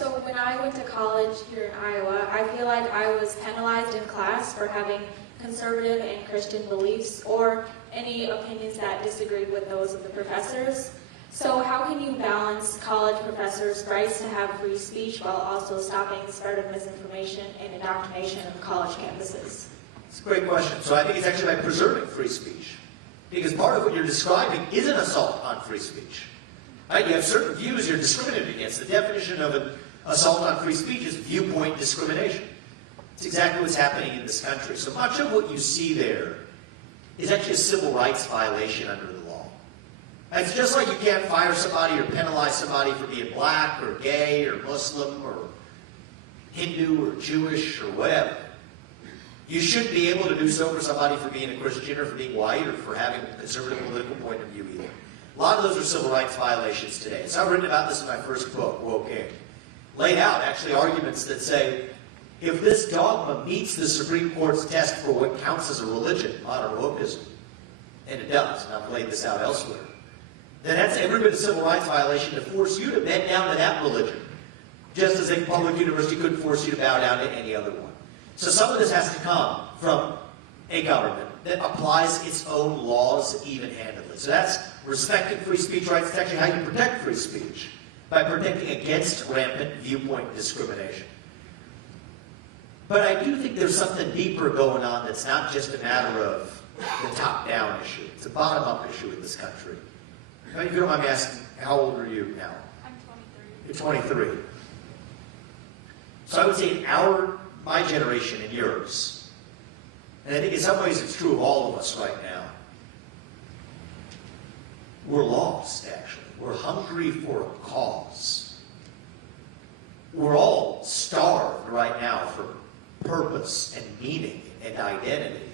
So when I went to college here in Iowa, I feel like I was penalized in class for having conservative and Christian beliefs or any opinions that disagreed with those of the professors. So how can you balance college professors' rights to have free speech while also stopping the spread of misinformation and indoctrination of college campuses? It's a great question. So I think it's actually by preserving free speech. Because part of what you're describing is an assault on free speech. Right? You have certain views you're discriminated against. The definition of an assault on free speech is viewpoint discrimination. It's exactly what's happening in this country. So much of what you see there is actually a civil rights violation under the law. And it's just like you can't fire somebody or penalize somebody for being black or gay or Muslim or Hindu or Jewish or whatever. You shouldn't be able to do so for somebody for being a Christian or for being white or for having a conservative political point of view either. A lot of those are civil rights violations today. So I've written about this in my first book, Woke In. Laid out actually arguments that say, if this dogma meets the Supreme Court's test for what counts as a religion, modern wokeism, and it does, and I've laid this out elsewhere, then that's every bit of civil rights violation to force you to bend down to that religion, just as a public university couldn't force you to bow down to any other one. So some of this has to come from a government that applies its own laws even-handedly. So that's respecting free speech rights. It's actually how you protect free speech, by protecting against rampant viewpoint discrimination. But I do think there's something deeper going on that's not just a matter of the top-down issue. It's a bottom-up issue in this country. If you don't mind me asking, how old are you now? I'm 23. You're 23. So I would say in my generation and yours, and I think in some ways it's true of all of us right now, we're lost, actually. We're hungry for a cause. We're all starved right now for purpose and meaning and identity.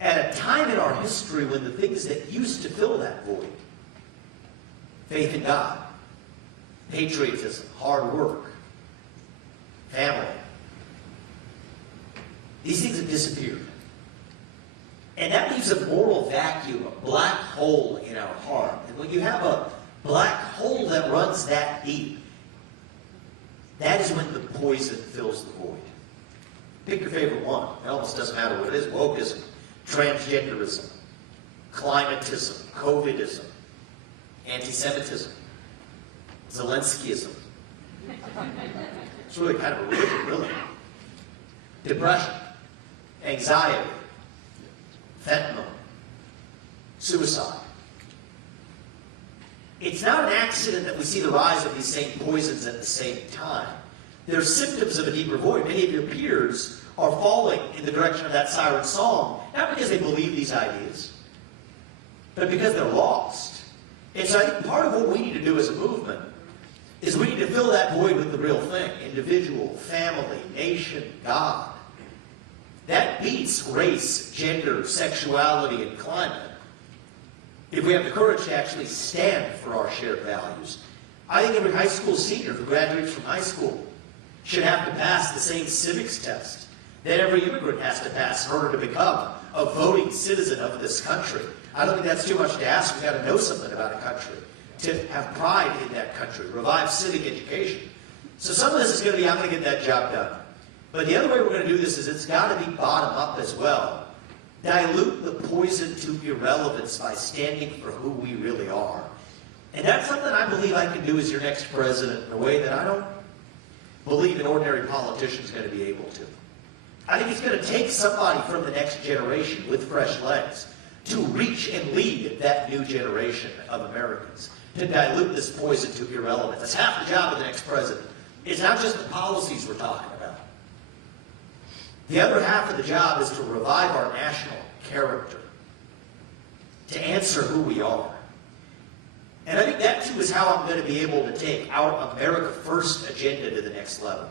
At a time in our history when the things that used to fill that void, faith in God, patriotism, hard work, family, these things have disappeared. And that leaves a moral vacuum, a black hole in our heart. And when you have a black hole that runs that deep, that is when the poison fills the void. Pick your favorite one. It almost doesn't matter what it is. Wokeism, transgenderism, climatism, COVIDism, anti-Semitism, Zelenskyism. It's really kind of a religion, really. Depression, anxiety, fentanyl, suicide. It's not an accident that we see the rise of these same poisons at the same time. They're symptoms of a deeper void. Many of your peers are falling in the direction of that siren song, not because they believe these ideas, but because they're lost. And so I think part of what we need to do as a movement is we need to fill that void with the real thing: individual, family, nation, God. That beats race, gender, sexuality, and climate. If we have the courage to actually stand for our shared values. I think every high school senior who graduates from high school should have to pass the same civics test that every immigrant has to pass in order to become a voting citizen of this country. I don't think that's too much to ask. We've got to know something about a country, to have pride in that country, revive civic education. So some of this is going to be, I'm going to get that job done. But the other way we're going to do this is it's got to be bottom up as well. Dilute the poison to irrelevance by standing for who we really are. And that's something I believe I can do as your next president in a way that I don't believe an ordinary politician is going to be able to. I think it's going to take somebody from the next generation with fresh legs to reach and lead that new generation of Americans, to dilute this poison to irrelevance. That's half the job of the next president. It's not just the policies we're talking about. The other half of the job is to revive our national character, to answer who we are. And I think that too is how I'm going to be able to take our America First agenda to the next level.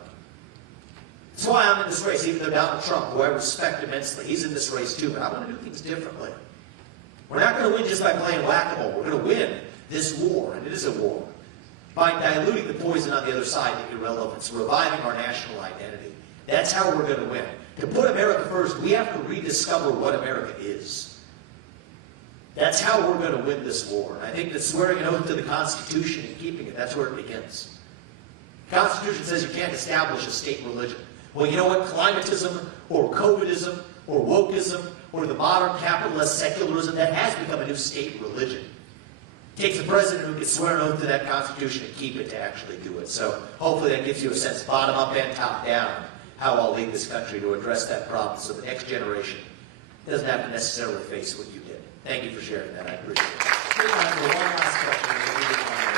That's why I'm in this race, even though Donald Trump, who I respect immensely, he's in this race too, but I want to do things differently. We're not going to win just by playing whack-a-mole. We're going to win this war, and it is a war, by diluting the poison on the other side to irrelevance, reviving our national identity. That's how we're going to win. To put America first, we have to rediscover what America is. That's how we're going to win this war. And I think that swearing an oath to the Constitution and keeping it, that's where it begins. The Constitution says you can't establish a state religion. Well, you know what? Climatism or COVIDism or wokeism or the modern capitalist secularism, that has become a new state religion. It takes a president who can swear an oath to that Constitution and keep it to actually do it. So hopefully that gives you a sense, bottom up and top down, how I'll lead this country to address that problem so the next generation doesn't have to necessarily face what you did. Thank you for sharing that. I appreciate it. One last question.